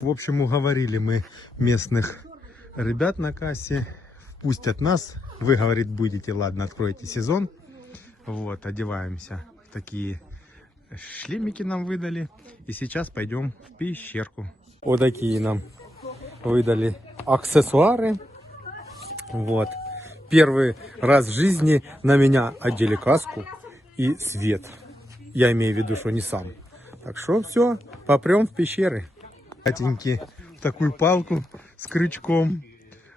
В общем, уговорили мы местных ребят на кассе, впустят нас. Вы, говорит, будете, ладно, откроете сезон. Вот, одеваемся в такие шлемики нам выдали. И сейчас пойдем в пещерку. Вот такие нам выдали аксессуары. Вот. Первый раз в жизни на меня одели каску и свет. Я имею в виду, что не сам. Так что все, попрем в пещеры. Катеньки, такую палку с крючком.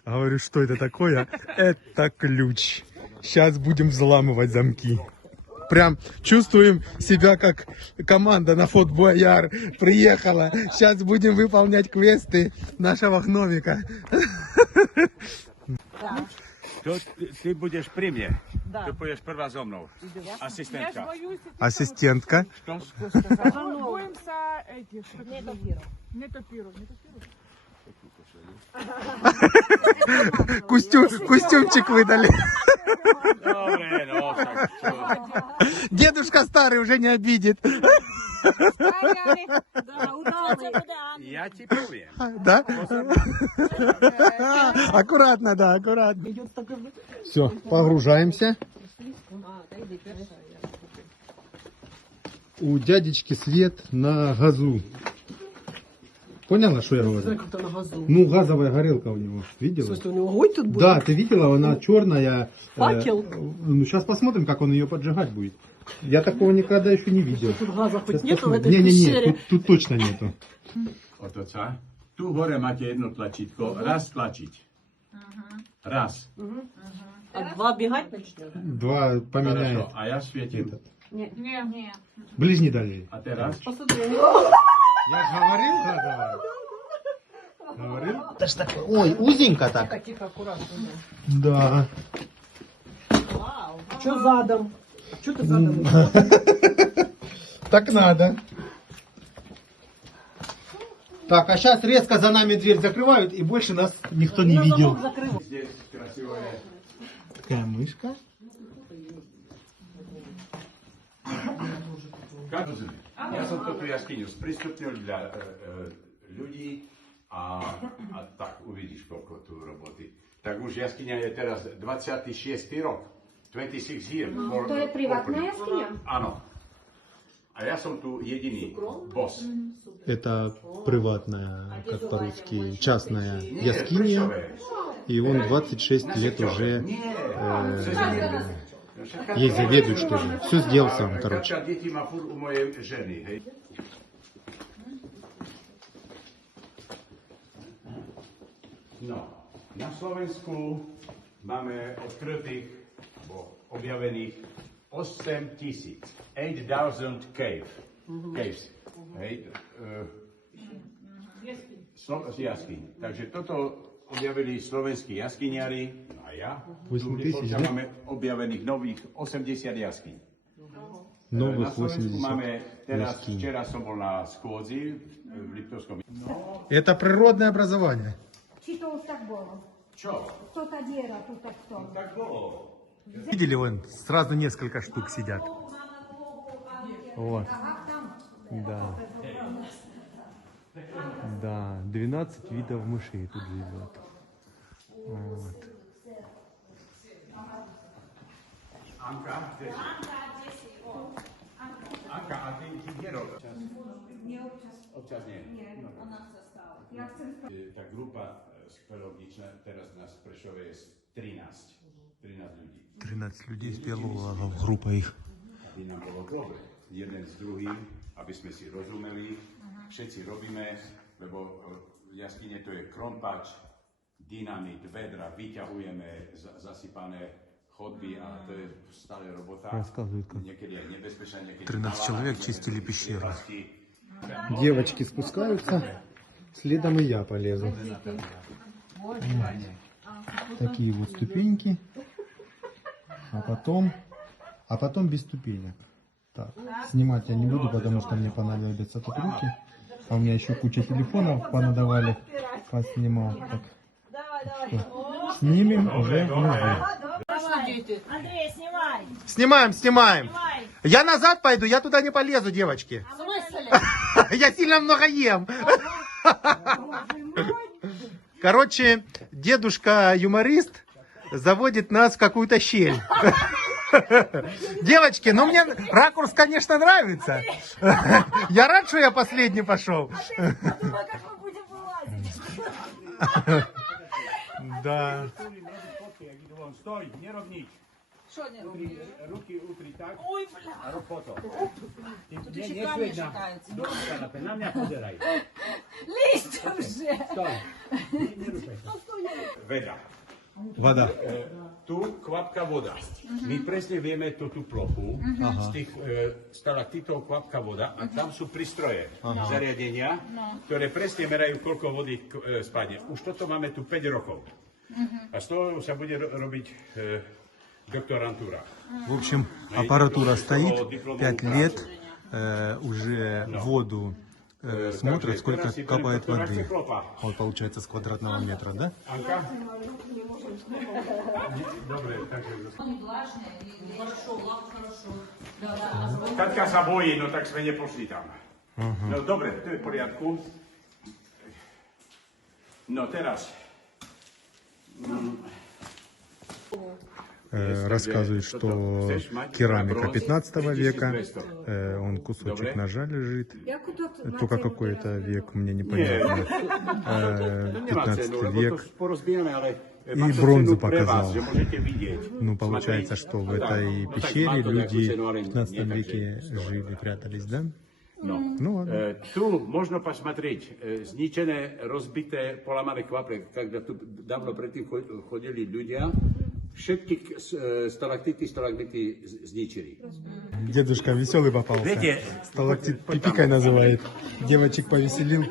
Говорю, что это такое? Это ключ. Сейчас будем взламывать замки. Прям чувствуем себя как команда на Форт Боярд приехала. Сейчас будем выполнять квесты нашего гномика. Да. Ты будешь при мне. Да. Ты будешь первая за мной. Ассистентка. Ассистентка. Что? Боимся этих. Не топиров. Костюмчик выдали. Добре, ну, так, что? Дедушка старый уже не обидит. Я тебе повім. Да? Аккуратно, да, аккуратно. Все, погружаемся. У дядечки свет на газу. Поняла, что я говорю? Как-то на газу. Ну, газовая горелка у него. В Видела? смысле, у него огонь тут будет? Да, ты видела, она черная. Факел? Ну, сейчас посмотрим, как он ее поджигать будет. Я такого никогда еще не видел. Тут газа хоть Сейчас нету в посмотрим. этой Не-не-не, пещере? тут точно нету. Otoca. Tu hore máte jedno tlačítko. Raz tlačiť. Raz. А два бегать начнем? Два поменяет. Хорошо. A ja svietím. Не. Ближний дальний. A teraz? Посмотри. Я же говорил, да, говорил? Это ж такое, ой, узенько так. Тихо, аккуратно. Да. Что задом? Что ты задом? Так надо. Так, а сейчас резко за нами дверь закрывают, и больше нас никто не видел. Здесь красивое. Такая мышка. Как rozumiem? Ja som toto jaskyňu sprístupnil dla ľudí a tak uvidíš, koľko tu roboty. Tak už jaskyňa je teraz 26. rok. 26 years. To je privátna jaskyňa? Áno. A ja som tu jediný boss. Это приватная, как по-русски, частная яскиня. И он 26 лет уже есть заведующий тоже. Все сделал сам, короче. Deti má furt u mojej ženy, hej. No, na Slovensku máme odkrytých, alebo objavených 8,000 caves. Hej, jaskyň. Takže toto objavili slovenskí jaskyňari a ja. 8 000, Tu máme objavených nových 80 jaskyň. Na Новых Slovensku 80 máme teraz, яскинь. včera som bol na schôdzi v Liptovskom. Это природное образование. Чи то ось так було? Čo? То та діра, тут так то. Tak bolo. Видели, вон, сразу несколько штук сидят. Вот. Да. Да, 12 видов мышей тут живет. Вот. Anka, kde si? Anka, a ty kde robíš? Občas nie. Tá grupa speleologičná teraz na Prešove je 13 ľudí. 13 людей с белого группа их. Aby nám bolo dobre, jeden s druhým, aby sme si rozumeli, všetci robíme, lebo jaskyne to je krompač, dynamit, vedra, vyťahujeme zasypané chodby a to je stále robota. Рассказывают, как Niekedy aj nebezpečná, niekedy 13 человек чистили пещеру. pasti. девочки спускаются, следом и я полезу. Такие вот ступеньки, а потом без ступенек. Так, снимать я не буду, потому что мне понадобятся тут руки. А у меня еще куча телефонов понадавали, поснимал. Так, что, снимем уже внизу. Андрей, снимай. Снимаем. Я назад пойду, я туда не полезу, девочки. В смысле? Я сильно много ем. Короче, дедушка-юморист заводит нас в какую-то щель. Девочки, ну мне ракурс, конечно, нравится. Я рад, что я последний пошел. Да. Stój, nie rob nic. Що не робиш? Ruki utri tak. Ой, бля. A rob foto. Тут ще камні шукаються. Do kanapy, na mnie pozeraj. Лізьте вже. Stój. Nie ruszaj się. Veda. Вода. Tu kvapka voda. My presne vieme to tú plochu. Z tých stalaktitov kvapka voda. A tam sú prístroje, zariadenia, ktoré presne merajú, koľko vody spadne. Už toto máme tu 5 rokov. A z toho sa bude robiť докторантура. В общем, аппаратура стоит 5 лет, уже воду смотрят, сколько капает воды. Вот получается с квадратного метра, да? Anka? Dobre, takže... Katka sa bojí, no tak sme nepošli tam. No dobre, to je v poriadku. No teraz... Рассказывает, что керамика 15 века, он кусочек ножа лежит. Только какой это век, мне непонятно. 15 век. И бронзу показал. Ну, получается, что в этой пещере люди в 15 веке жили, прятались, да? Ну ладно. Tu možno посмотреть zničené, rozbité, polamané kvaple, когда tu dávno predtým chodili ľudia. Všetky stalaktity, stalagmity zničili. Дедушка веселый попался. Сталактит Пипикой называет. Девочек повеселил.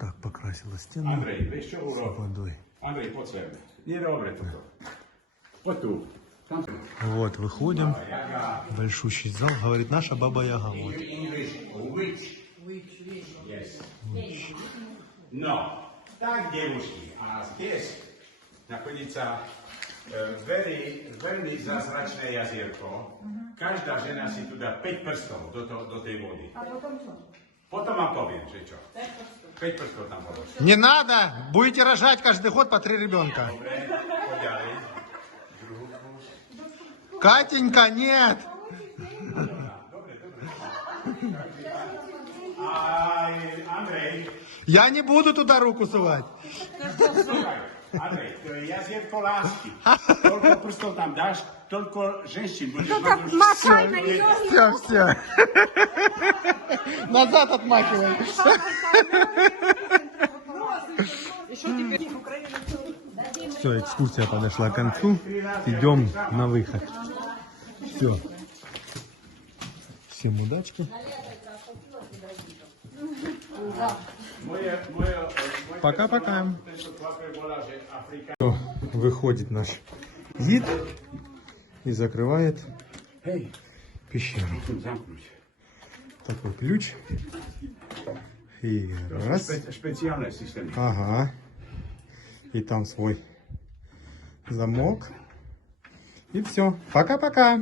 Так, покрасила стену Andrej, vieš čo urob? водой. Andrej, poď sem. Nie dobre toto. Poď tu. Tam. Вот, выходим. Большущий зал. Говорит, наша баба Яга. Вот. English, witch. Yes. No, tak, девушки, a здесь находится veľmi zázračné jazierko. Každá žena si tu dá 5 prstov do tej vody. А потом что? Potom vám poviem, že čo. 5 prstov tam bolo. Не надо! Будете рожать каждый год по 3 ребенка. Dobre, poď ďalej. Катенька, нет! Andrej, Я не буду туда руку сувать. słuchaj. Andrej, to je jazierko lásky. Toľko prstov tam dáš, toľko ženštín budeš mať. Махай на нее. Все. Назад отмахивай. Все, экскурсия подошла к концу. Идем на выход. Все. Всем удачки. Пока-пока. Выходит наш гид и закрывает пещеру. Zamknúť. Такой ключ. И раз. Špeciálne systémy. Ага. И там свой замок. И все. Пока-пока.